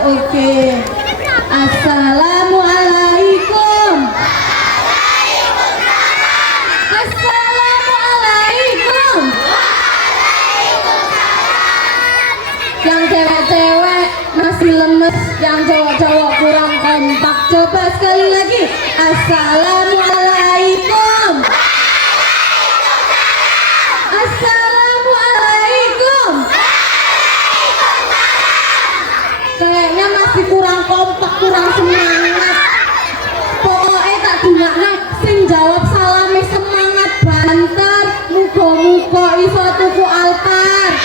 Oke. Assalamualaikum. Assalamualaikum. Yang cewek-cewek masih lemes, yang cowok-cowok kurang kompak. Coba sekali lagi. Assalamualaikum. Assalamualaikum. Kayaknya masih kurang kompak, kurang semangat. Pokoknya tak dungakna sing jawab salame semangat banter. Muga-muga iso tuku Alphard.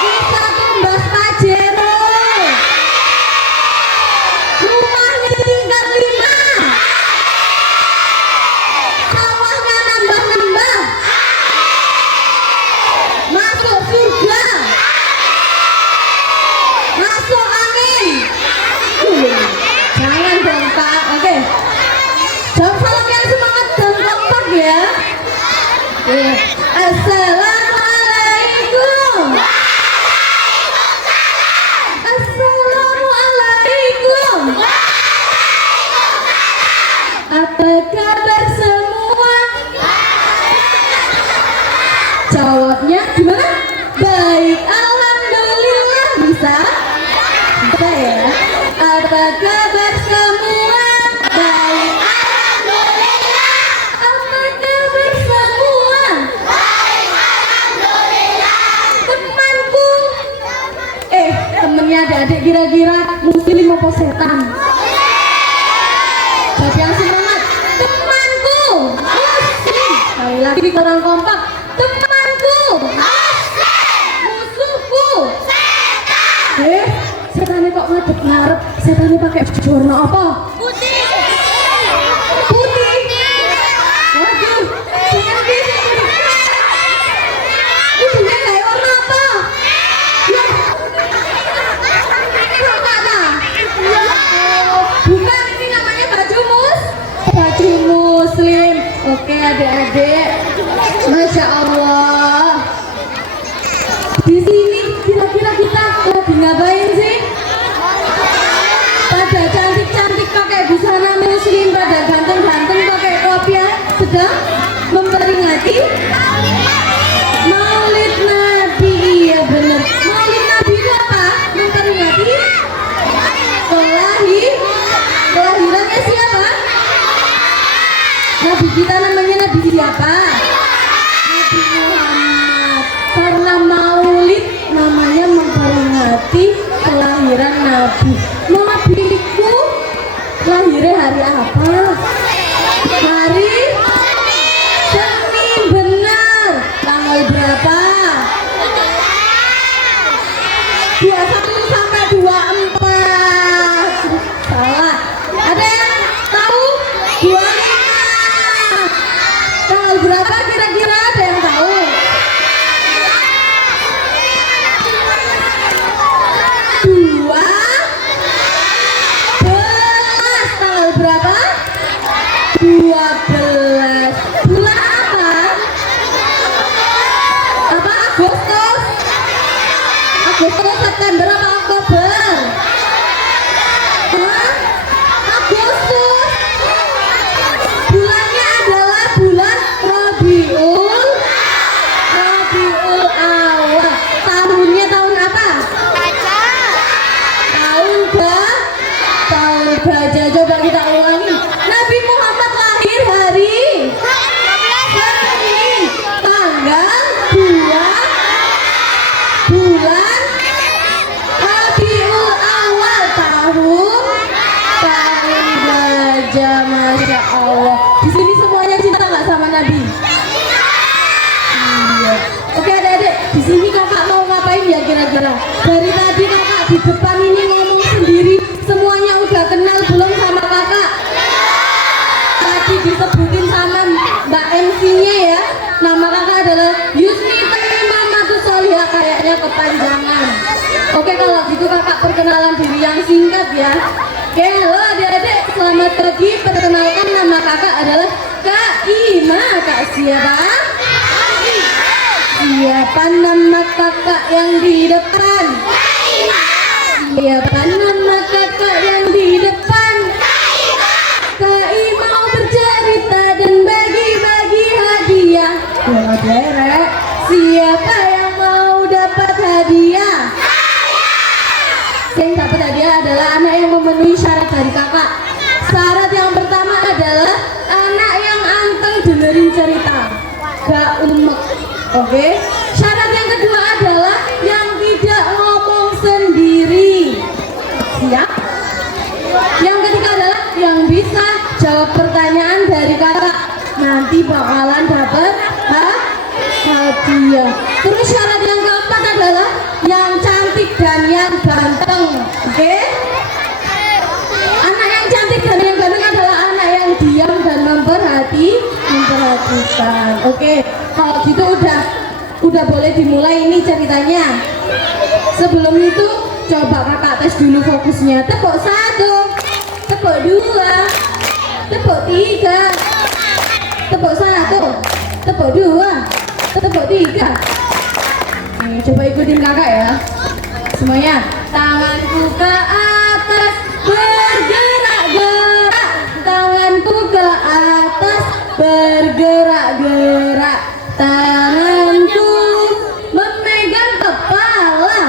Bisa tumbas Pajero. Rumahnya tingkat 5. Sawahnya nambah-nambah. Masuk surga. Masuk angin. Jangan dong Pak. Oke. Jawab salam yang semangat dan kompak ya. Assalamualaikum. Assalamualaikum. Apa kabar semua? Jawabnya gimana? Baik, alhamdulillah. Bisa? Bisa ya? Apa kabar semua? Baik, alhamdulillah. Apa kabar semua? Baik, alhamdulillah. Temanku. Temennya adik-adik kira-kira muslim apa setan? Jadi yang semangat. Temanku. Muslim. Sekali lagi kurang kompak. Temanku. Musuhku. Setannya kok ngadep-ngarep. Setannya pakai baju warna apa? Putih. Putih. Waduh. Bajunya kayak warna apa? Ya. Bukan, ini namanya baju muslim. Oke adik-adik. Masya Allah. Di sini kira-kira kita lagi ngapain sih? Pada cantik-cantik pakai busana muslim, pada ganteng-ganteng pakai kopiah, sedang memperingati Maulid Nabi. Iya bener. Maulid Nabi itu apa? Memperingati kelahirannya siapa? Nabi kita namanya Nabi siapa? Nabi Muhammad. Karena Maulid namanya memperingati kelahiran Nabi. Nabiku lahirnya hari apa? Hari Senin, benar. Tanggal berapa? 21 sampai 24. Salah. Ada yang tahu? 25. Tanggal berapa kira-kira? Ada yang tahu? 12. Tanggal berapa? 12. Bulan apa? Apa Agustus? Agustus, September apa Oktober? Hah? Agustus. Bulannya adalah bulan Rabiul Awal. Tahunnya tahun apa? Tahun gajah. Coba kita ulangi. Nabi Muhammad lahir hari Senin, tanggal 2 bulan Rabiul Awal, tahun gajah. Masya Allah. Di sini semuanya cinta nggak sama Nabi? Iya. Oke adik-adik, di sini kakak mau ngapain ya kira-kira? Dari tadi kakak di depan ini ngomong sendiri, semuanya udah kenal belum sama kakak? Tadi disebutin sama Mbak MC-nya ya. Nama kakak adalah Yusni Mamatus Solihah, kayaknya kepanjangan. Oke kalau gitu kakak perkenalan diri yang singkat ya. Oke, halo adik-adik, selamat pagi. Perkenalkan nama kakak adalah Kak Ima. Kak siapa? Siapa nama kakak yang di depan? Siapa nama kakak yang di depan? Kai mau bercerita dan bagi-bagi hadiah. Oh, derek. Siapa yang mau dapat hadiah? Yang dapat hadiah adalah anak yang memenuhi syarat dari kakak. Syarat yang pertama adalah anak yang anteng dengerin cerita, gak umek. Oke. Syarat yang kedua adalah yang tidak ngomong sendiri. Siap? Yang ketiga adalah yang bisa jawab pertanyaan dari kakak. Nanti bakalan dapat hadiah. Terus syarat yang keempat adalah yang cantik dan yang ganteng. Oke? Anak yang cantik dan yang ganteng adalah anak yang diam dan memperhatikan. Oke? Kalau gitu udah boleh dimulai ini ceritanya. Sebelum itu coba kakak tes dulu fokusnya. Tepuk 1, tepuk 2, tepuk 3, tepuk 1, tepuk 2, tepuk 3. Coba ikutin kakak ya semuanya. Tanganku ke atas bergerak-gerak, tanganku ke atas bergerak-gerak, tanganku memegang kepala,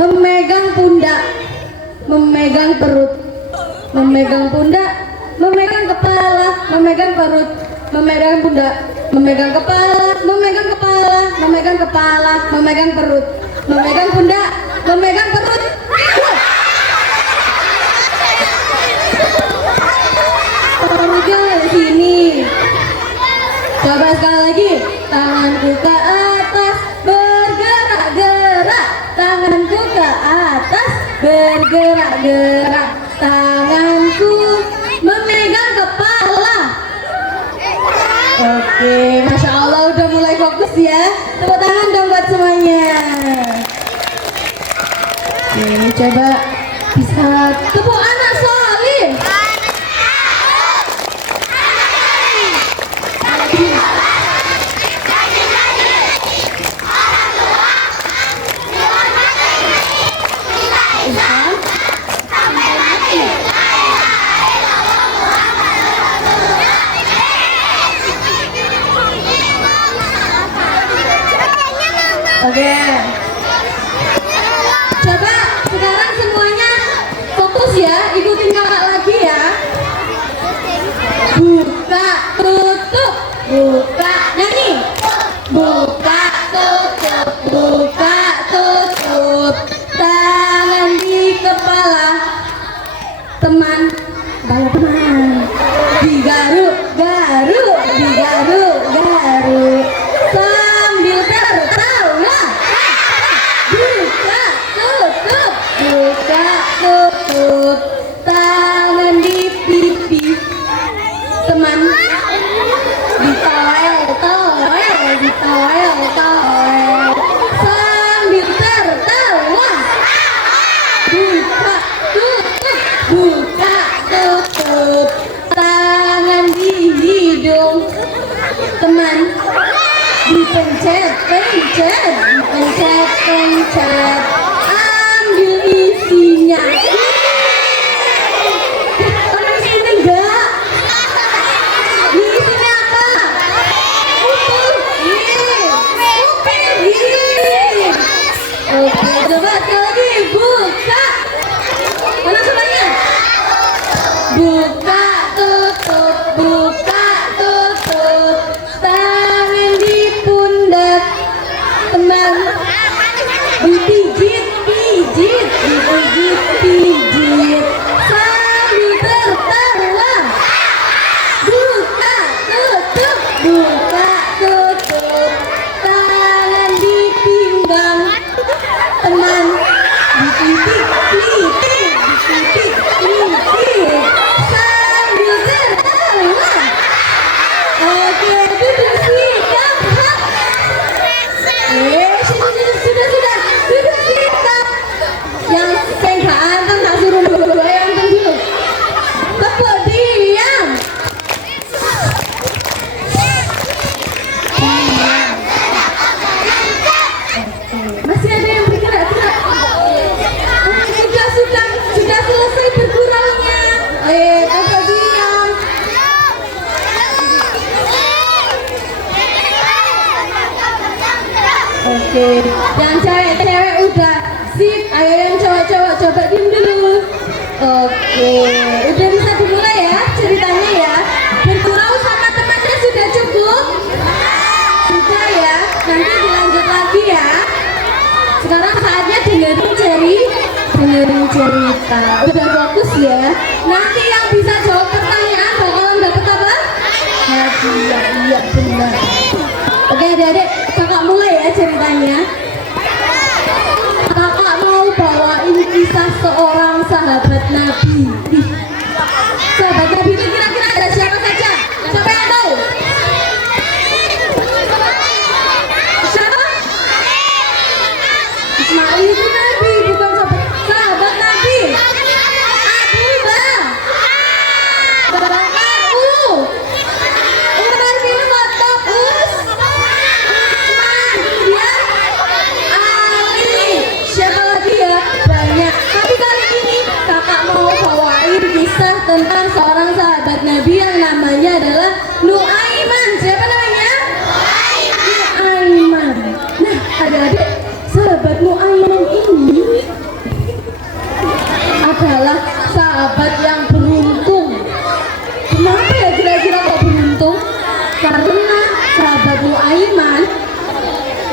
memegang pundak, memegang perut, memegang pundak, memegang kepala, memegang perut, memegang pundak, memegang kepala, memegang kepala, memegang kepala, memegang perut, memegang pundak, memegang perut. Perutnya di sini. Coba sekali lagi. Tanganku ke atas bergerak-gerak, tanganku ke atas bergerak-gerak, tanganku memegang kepala. Oke, Masya Allah udah mulai fokus ya. Tepuk tangan dong buat semuanya. Oke, coba bisa tepuk anak Solih. Oke. Coba sekarang semuanya fokus ya, ikutin kakak lagi ya. Buka, tutup, buka, nyanyi. Buka, tutup, buka, tutup. Tangan di kepala. Teman, kepala teman. Digaruk, garuk, digaruk, garuk. Sambil tertawa. Buka, tutup, buka, tutup. Tangan di pipi. Teman, ditoel, toel, ditoel, toel. Sambil tertawa. Buka, tutup, buka, tutup. Tangan di hidung. Teman, dipencet, pencet, dipencet, pencet. Ambil isinya. Orang sini enggak. Di isinya apa? Upil. Upil. Oke, coba sekali lagi. Buka. Mana semuanya? Buka, tutup, buka, tutup. Tangan di pundak. Oke, yang cewek-cewek udah sip. Ayo yang cowok-cowok coba diem dulu. Oke, udah bisa dimulai ya ceritanya ya. Bergurau sama temannya sudah cukup? Sudah ya, nanti dilanjut lagi ya. Sekarang saatnya dengerin cerita. Udah fokus ya. Nanti yang bisa jawab pertanyaan bakalan dapet apa? Hadiah. Iya benar. Oke adik-adik, kakak mulai ya ceritanya. Kakak mau bawain kisah seorang sahabat Nabi. Sahabat Nabi itu kira-kira ada siapa saja? Siapa yang tahu? Siapa? Ismail itu Nabi, bukan sahabat Nabi. Abdullah, Barakatu, Umar bin Khattab, Utsman, kemudian Ali. Siapa lagi ya? Banyak. Tapi kali ini kakak mau bawain kisah tentang seorang sahabat Nabi yang namanya adalah Nuaiman. Siapa namanya? Nuaiman. Nah, adik-adik, sahabat Nuaiman ini adalah sahabat yang beruntung. Kenapa ya kira-kira kok beruntung? Karena sahabat Nuaiman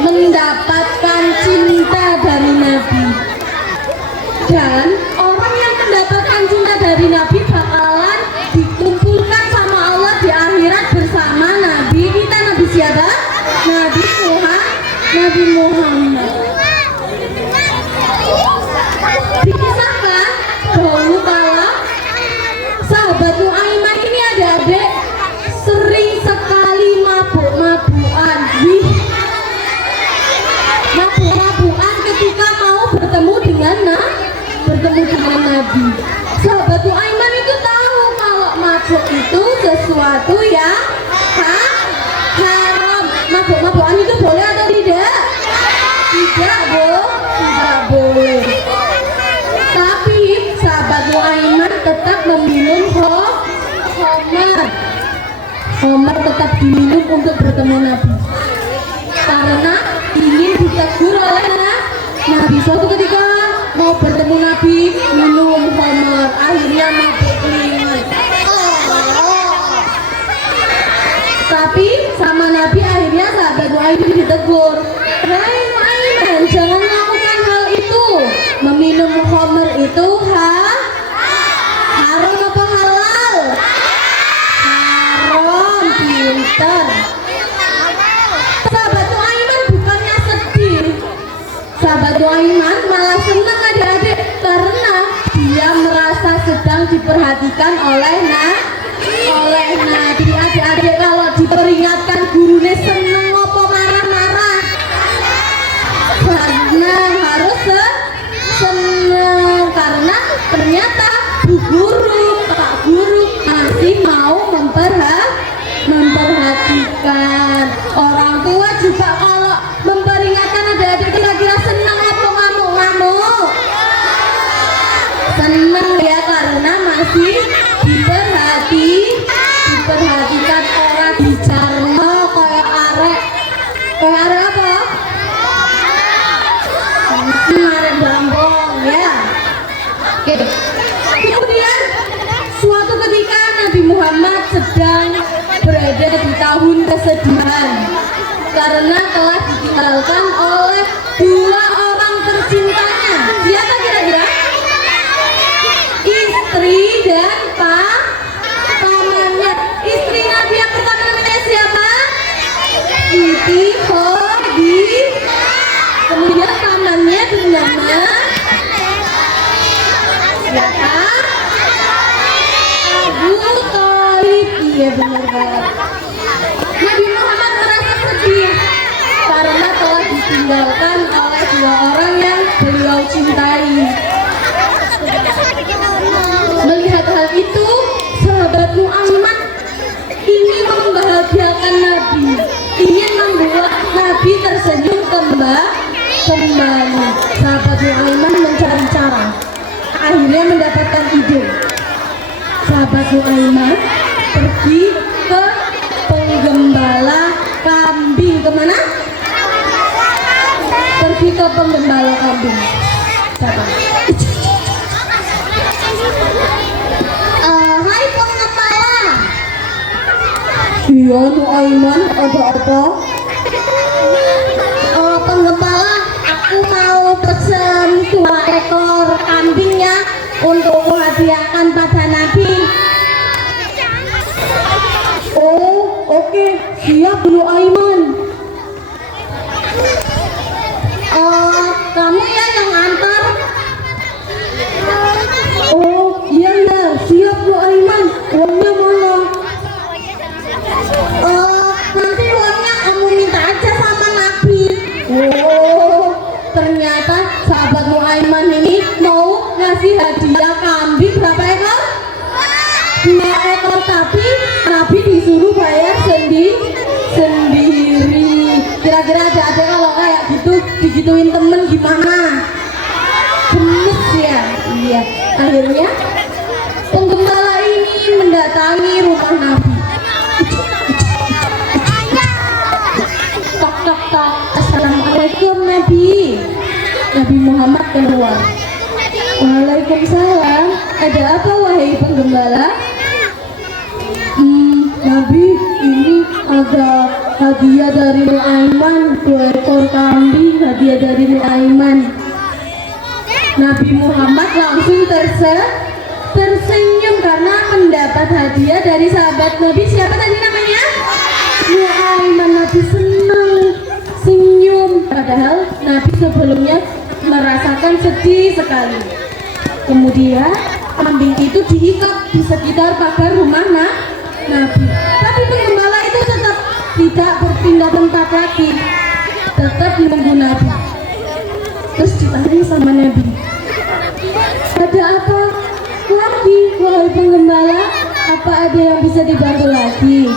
mendapatkan cinta dari Nabi. Dan orang yang mendapatkan cinta dari Nabi bakalan dikumpulkan sama Allah di akhirat bersama Nabi kita. Nabi siapa? Nabi Muhammad. Dikisahkan dahulu kala sahabat Nuaiman ini adik-adik sering sekali mabuk-mabukan. Mabuk-mabukan ketika mau bertemu dengan Nabi. Sahabat Nuaiman itu tahu kalau mabuk itu sesuatu yang haram. Mabuk-mabukan itu boleh atau tidak? Tidak boleh. Tapi sahabat Nuaiman tetap meminum Homer tetap diminum untuk bertemu Nabi karena ingin ditegur oleh Nabi. Suatu ketika mau bertemu Nabi minum Homer, akhirnya mabuk kelingan. Tapi sama Nabi akhirnya sahabat Nuaiman ditegur, "Hai Nuaiman, jangan melakukan hal itu. Meminum Homer itu haram apa halal? Haram, pinter." Sahabat Nuaiman bukannya sedih, sahabat Nuaiman malah senang adik-adik karena dia merasa sedang diperhatikan oleh Nabi. Adik-adik kalau diperingatkan gurunya seneng apa marah-marah? Senang, harus senang karena ternyata bu guru, pak guru masih mau memperhatikan. Orang tua juga kalau memperingatkan adik-adik kira-kira senang apa ngamuk-ngamuk? Senang ya karena masih diperhatikan orang dicarno kayak arek apa? Arek bambong ya. Oke. Kemudian suatu ketika Nabi Muhammad sedang berada di tahun kesedihan karena telah ditinggalkan oleh dua orang tercintanya. Siapa kira-kira? Istri dan pamannya. Istri Nabi yang pertama namanya siapa? Siti Khadijah. Kemudian pamannya bernama siapa? Abu Thalib. Iya benar banget. Nabi Muhammad merasa sedih karena telah ditinggalkan oleh dua orang yang beliau cintai. Melihat hal itu, sahabat Nuaiman ingin membahagiakan Nabi, ingin membuat Nabi tersenyum kembali. Sahabat Nuaiman mencari cara, akhirnya mendapatkan ide. Sahabat Nuaiman pergi ke penggembala kambing. Kemana? Iya, Nu Aiman, ada apa? Penggembala, aku mau pesen 2 ekor kambing ya untuk menghadiahkan pada Nabi. Oh, oke, siap Nu Aiman. Kamu ya yang antar? Oh, iya ya, siap Nu Aiman. Uangnya mana? Nanti uangnya kamu minta aja sama Nabi. Oh, ternyata sahabat Nu Aiman ini mau ngasih hadiah kambing berapa ekor? 2 ekor, tapi Nabi disuruh bayar sendiri. Kira-kira ada kalau kayak gitu digituin temen gimana? Gemes ya? Iya. Akhirnya penggembala ini mendatangi rumah Nabi. Tok tok tok. Assalamualaikum Nabi. Nabi Muhammad keluar. Waalaikumsalam. Ada apa wahai penggembala? Nabi, ini ada hadiah dari Nu Aiman, 2 ekor kambing, hadiah dari Nu Aiman. Nabi Muhammad langsung tersenyum karena mendapat hadiah dari sahabat Nabi. Siapa tadi namanya? Nu Aiman. Nabi senang, senyum, padahal Nabi sebelumnya merasakan sedih sekali. Kemudian kambing itu diikat di sekitar pagar rumah Nabi. Tapi penggembala itu tetap tidak berpindah tempat lagi, tetap menunggu Nabi. Terus ditanya sama Nabi, ada apa lagi wahai penggembala? Apa ada yang bisa dibantu lagi?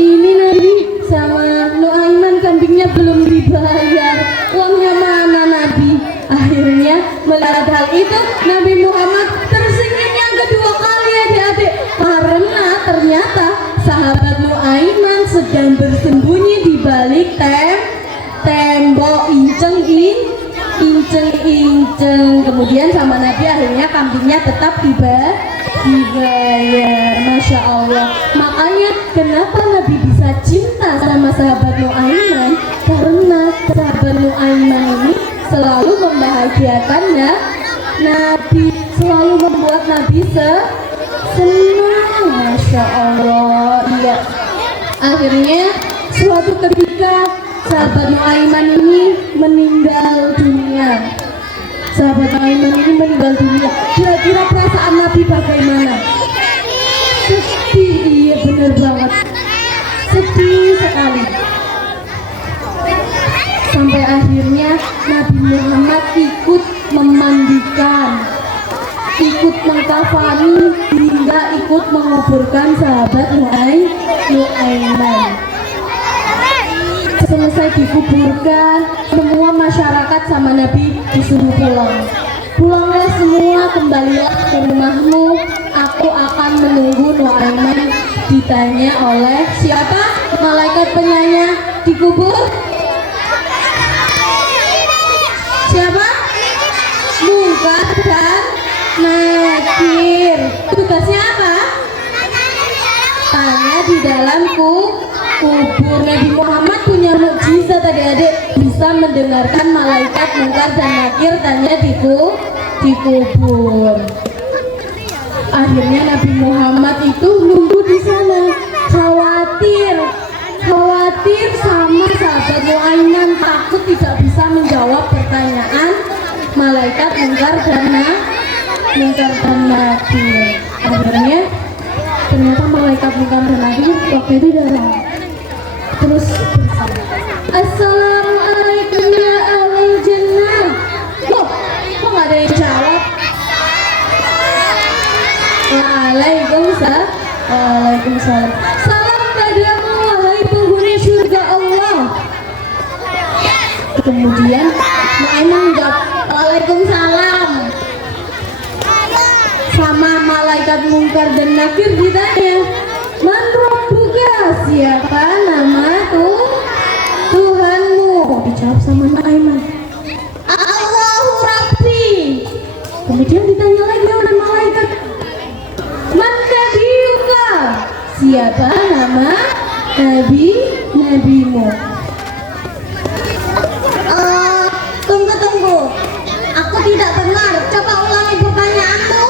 Ini Nabi, sama Nu Aiman kambingnya belum dibayar. Uangnya mana Nabi? Akhirnya melihat hal itu Nabi Muhammad tersenyum yang kedua kali adik-adik, karena ternyata sahabat Nu Aiman sedang bersembunyi di balik tembok inceng. Kemudian sama Nabi akhirnya kambingnya tetap dibayar. Masya Allah. Makanya kenapa Nabi bisa cinta sama sahabat Nu Aiman, karena sahabat Nu Aiman ini selalu membahagiakan Nabi, selalu membuat Nabi senang. Masya Allah. Iya. Akhirnya suatu ketika sahabat Nu Aiman ini meninggal dunia. Kira-kira perasaan Nabi bagaimana? Sedih. Iya, bener banget, sedih sekali. Sampai akhirnya Nabi Muhammad ikut memandikan, ikut mengkafani, hingga ikut menguburkan sahabat Nu Aiman. Selesai dikuburkan, semua masyarakat sama Nabi disuruh pulang. Pulanglah semua, kembalilah ke rumahmu. Aku akan menunggu Nu Aiman. Ditanya oleh siapa? Malaikat penyayang dikubur. Siapa? Munkar dan Nakir. Tugasnya apa? Tanya di dalam kubur. Nabi Muhammad punya mukjizat adik-adik, bisa mendengarkan malaikat Munkar dan Nakir tanya di kubur. Akhirnya Nabi Muhammad itu nunggu di sana, khawatir sama sahabat Nu Aiman, takut tidak bisa menjawab pertanyaan malaikat Munkar dan Nakir. Akhirnya ternyata malaikat Munkar dan Nakir waktu itu datang. Terus Assalamualaikum ya ahlul jannah. Loh, kok gak ada yang jawab? Waalaikumsalam. Salam padamu wahai penghuni surga Allah. Kemudian Nu Aiman menjawab Waalaikumsalam. Sama malaikat Munkar dan Nakir ditanya, Man Rabbuka, siapa nama Tuhanmu? Dijawab sama Nu Aiman, Allahu Rabbi. Kemudian ditanya lagi oleh malaikat, siapa nama nabimu? Tunggu. Aku tidak dengar. Coba ulangi pertanyaanmu.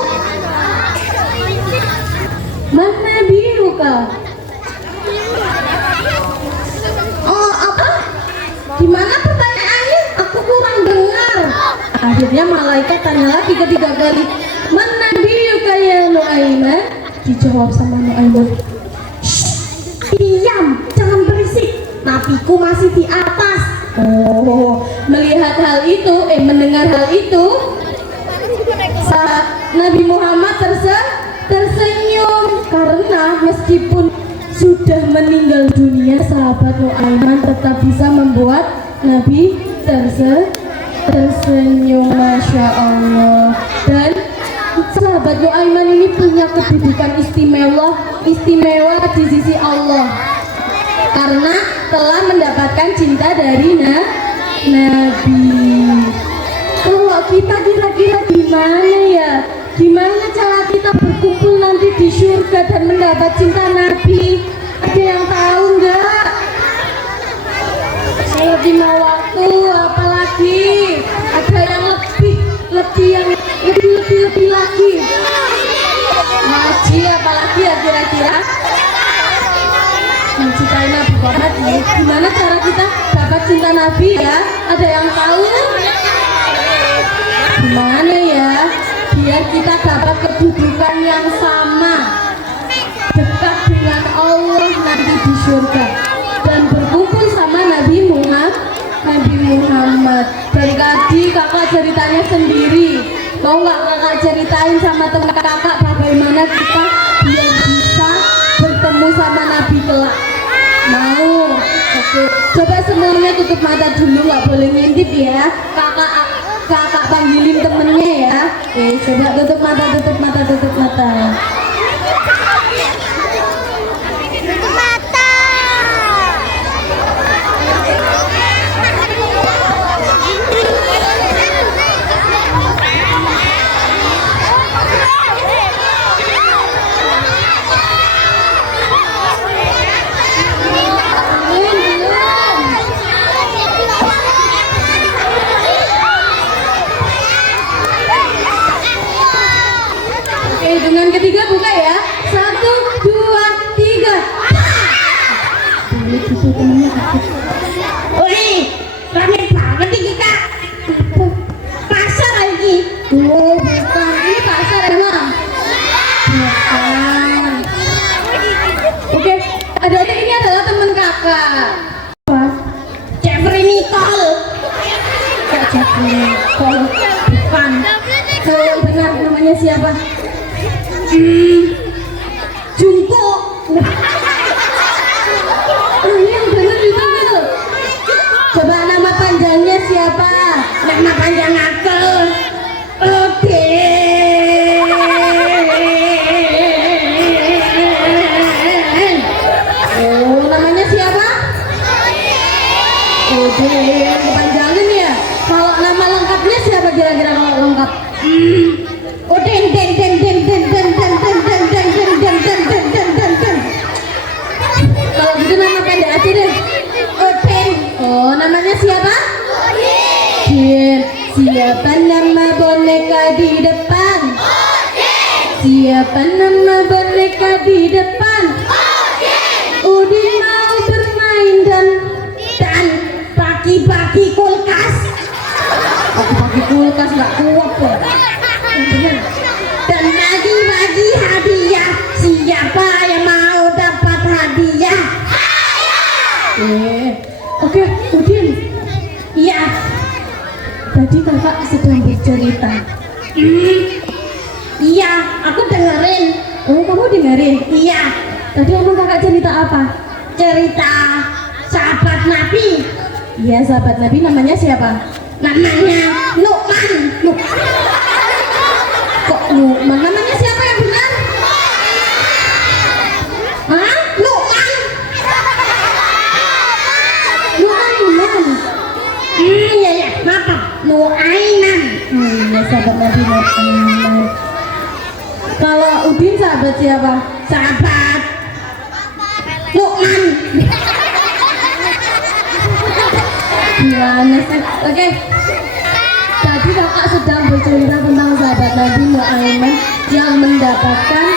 Man nabiyuka? Oh, apa? Gimana pertanyaannya? Aku kurang dengar. Akhirnya malaikat tanya lagi ketiga kali. Man nabiyuka ya Nuaiman? Dijawab sama Nuaiman. Diam, jangan berisik. Nabiku masih di atas. Oh, melihat hal itu, mendengar hal itu, Nabi Muhammad tersenyum karena meskipun sudah meninggal dunia, sahabat Nuaiman tetap bisa membuat Nabi tersenyum. Masya Allah. Dan sahabat Nuaiman ini punya kedudukan istimewa di sisi Allah karena telah mendapatkan cinta dari Nabi. Kalau kita kira-kira gimana ya? Gimana cara kita berkumpul nanti di surga dan mendapat cinta Nabi? Ada yang tahu nggak? Saya di waktu apalagi ada yang lebih lagi. Ngaji apalagi ya kira-kira? Mencintai Nabi Muhammad. Gimana cara kita dapat cinta Nabi ya? Ada yang tahu? Gimana ya? Biar kita dapat kedudukan yang sama, dekat dengan Allah nanti di surga dan berkumpul sama Nabi Muhammad. Dari tadi kakak ceritanya sendiri. Mau nggak kakak ceritain sama teman kakak bagaimana kita biar bisa bertemu sama Nabi kelak? Mau? Oke. Coba semuanya tutup mata dulu, nggak boleh ngintip ya. Kakak panggilin temennya ya. Oke, coba tutup mata. Dengan ketiga buka ya. 1, 2, 3. Wih, rame banget nih kita. Pasar lagi. Oh, bukan. Ini pasar emang. Bukan. Oke, adik-adik ini adalah teman kakak. Jeffrey Nicole. Kak Jeffrey Nicole. Bukan. Kalau yang benar namanya siapa? Jungkook. Yang benar itu gitu. Coba nama panjangnya siapa? Nama panjang aku. Oke. Oh, namanya siapa? Oke, kepanjangan ya. Kalau nama lengkapnya siapa kira-kira kalau lengkap? Kalau gitu nama pendek aja deh. Oh, namanya siapa? Odin. Siapa nama boneka di depan? Siapa nama boneka di depan? Udin mau bermain dan bagi-bagi kulkas. Bagi kulkas nggak kuat ya. Dan bagi-bagi hadiah. Siapa yang mau dapat hadiah? Oke, Udin. Iya. Tadi kakak sedang bercerita. Iya, aku dengerin. Oh, kamu dengerin? Iya. Tadi omong kakak cerita apa? Cerita sahabat Nabi. Iya, sahabat Nabi namanya siapa? Namanya Nu'man. Kok Nu'man? Namanya siapa yang benar? Hah? Nu'man. Iya, apa? Nu'aiman. Ya, sahabat Nabi Nu'aiman. Kalau Udin sahabat siapa? Sahabat Lukman. Gimana sih? Oke. Tadi kakak sedang bercerita tentang sahabat Nabi Muhammad yang mendapatkan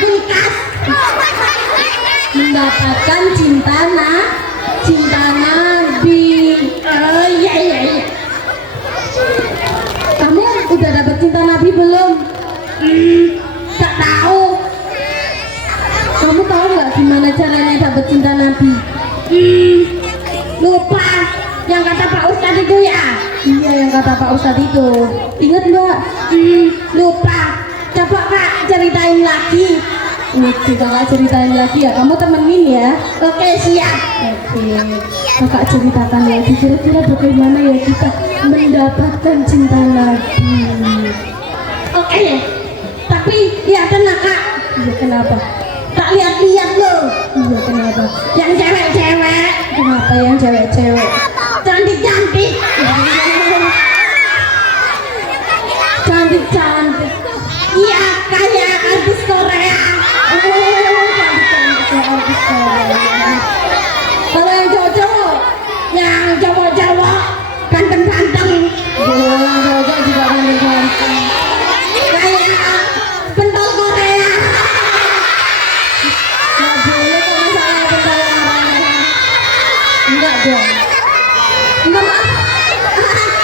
kulkas, mendapatkan cinta Nabi. Oh iya. Kamu udah dapat cinta Nabi belum? Tak tahu. Kamu tahu nggak gimana caranya dapat cinta Nabi? Lupa. Yang kata Pak Ustadz itu ya? Iya, yang kata Pak Ustadz itu. Ingat nggak? Lupa. Coba Kak ceritain lagi. Kakak ceritain lagi ya. Kamu temenin ya. Oke, siap. Oke. Kakak ceritakan lagi. Kira-kira bagaimana ya kita mendapatkan cinta Nabi? Oke. Tapi ya tenang Kak. Iya, kenapa? Tak lihat-lihat loh. Iya, kenapa? Yang cewek-cewek. Kenapa yang cewek-cewek? Cantik-cantik. Cantik-cantik. Iya, kayak artis Korea. Cantik-cantik artis Korea. Kalau yang cowok-cowok, yang cowok-cowok ganteng-ganteng. Yang cowok juga ganteng-ganteng. Kayak pentol Korea. Nggak boleh kalau misalnya pentol Korea. Enggak dong. Enggak maaf.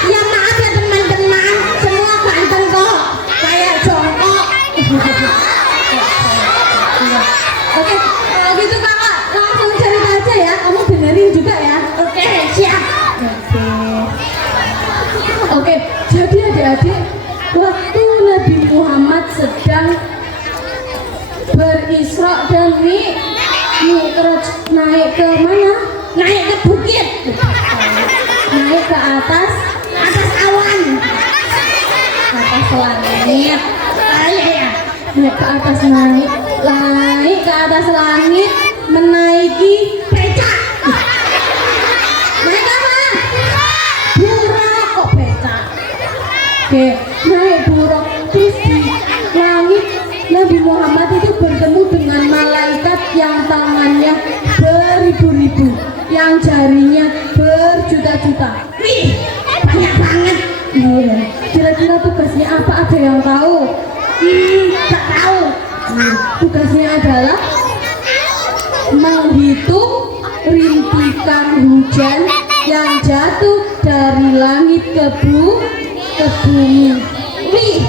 Ya maaf ya teman-teman, semua ganteng kok, kayak jongkok. Oke, kalau gitu kakak langsung cerita aja ya, kamu dengerin juga ya. Oke, siap. Oke, jadi adik-adik, waktu Nabi Muhammad sedang berisra dan mi'raj, naik ke mana? Naik ke bukit. Naik ke atas awan, atas langit. Ya. Naik ke atas naik ke atas langit, menaiki becak. Naik apa? Buruk kok becak. Oke, naik buruk. Terus di langit Nabi Muhammad itu bertemu dengan malaikat yang tangannya beribu-ribu, yang jarinya berjuta-juta. Wih, banyak banget. Iya. Kira-kira tugasnya apa? Ada yang tahu? Tak tahu. Tugasnya adalah menghitung rintikan hujan yang jatuh dari langit ke bumi. Wih,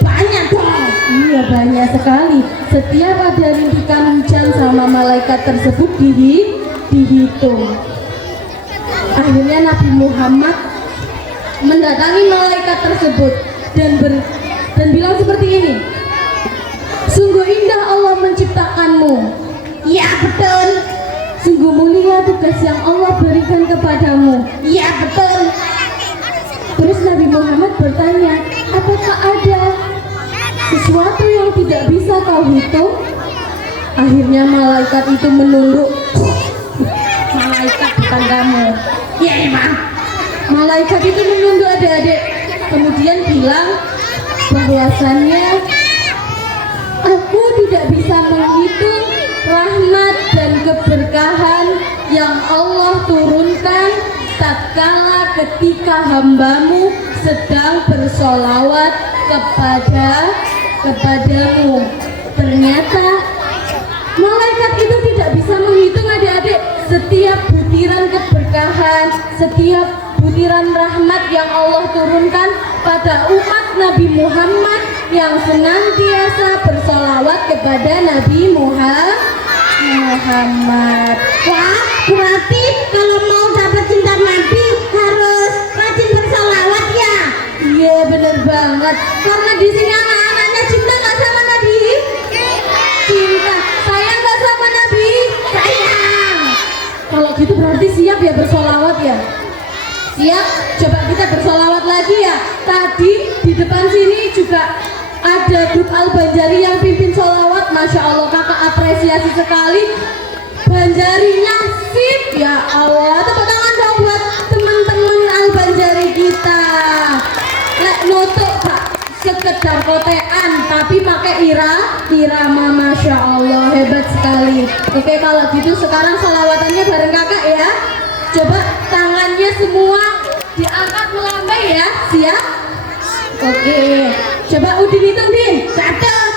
banyak dong. Iya, banyak sekali. Setiap ada rintikan hujan sama malaikat tersebut dihitung. Akhirnya Nabi Muhammad mendatangi malaikat tersebut dan bilang seperti ini, sungguh indah Allah menciptakanmu. Ya betul. Sungguh mulia tugas yang Allah berikan kepadamu. Ya betul. Terus Nabi Muhammad bertanya, apakah ada sesuatu yang tidak bisa kau hitung? Akhirnya malaikat itu menunduk. Malaikat bukan kamu. Iya emang. Malaikat itu menunduk adik-adik. Kemudian bilang bahwasannya aku tidak bisa menghitung rahmat dan keberkahan yang Allah turunkan tatkala ketika hambamu sedang bersolawat kepadamu. Ternyata malaikat itu tidak bisa menghitung adik-adik setiap butiran keberkahan, setiap butiran rahmat yang Allah turunkan pada umat Nabi Muhammad yang senantiasa bersolawat kepada Nabi Muhammad. Wah, berarti kalau mau dapat cinta Nabi harus rajin bersolawat ya? Iya, bener banget. Karena di sini anak-anaknya cinta nggak sama Nabi? Cinta. Sayang nggak sama Nabi? Sayang. Kalau gitu berarti siap ya bersolawat ya? Siap? Coba kita bersolawat lagi ya. Tadi di depan sini juga ada Dut Al-Banjari yang pimpin solawat. Masya Allah, kakak apresiasi sekali. Banjarinya sip ya Allah. Tepuk tangan dong buat teman-teman Al-Banjari kita. Lek nutuk Pak sekedar kotean tapi pakai pakai irama, masya Allah, hebat sekali. Oke, kalau gitu sekarang selawatannya bareng kakak ya. Coba tangannya semua diangkat melambai ya, siap? Oke, coba Udin hitung Din. 1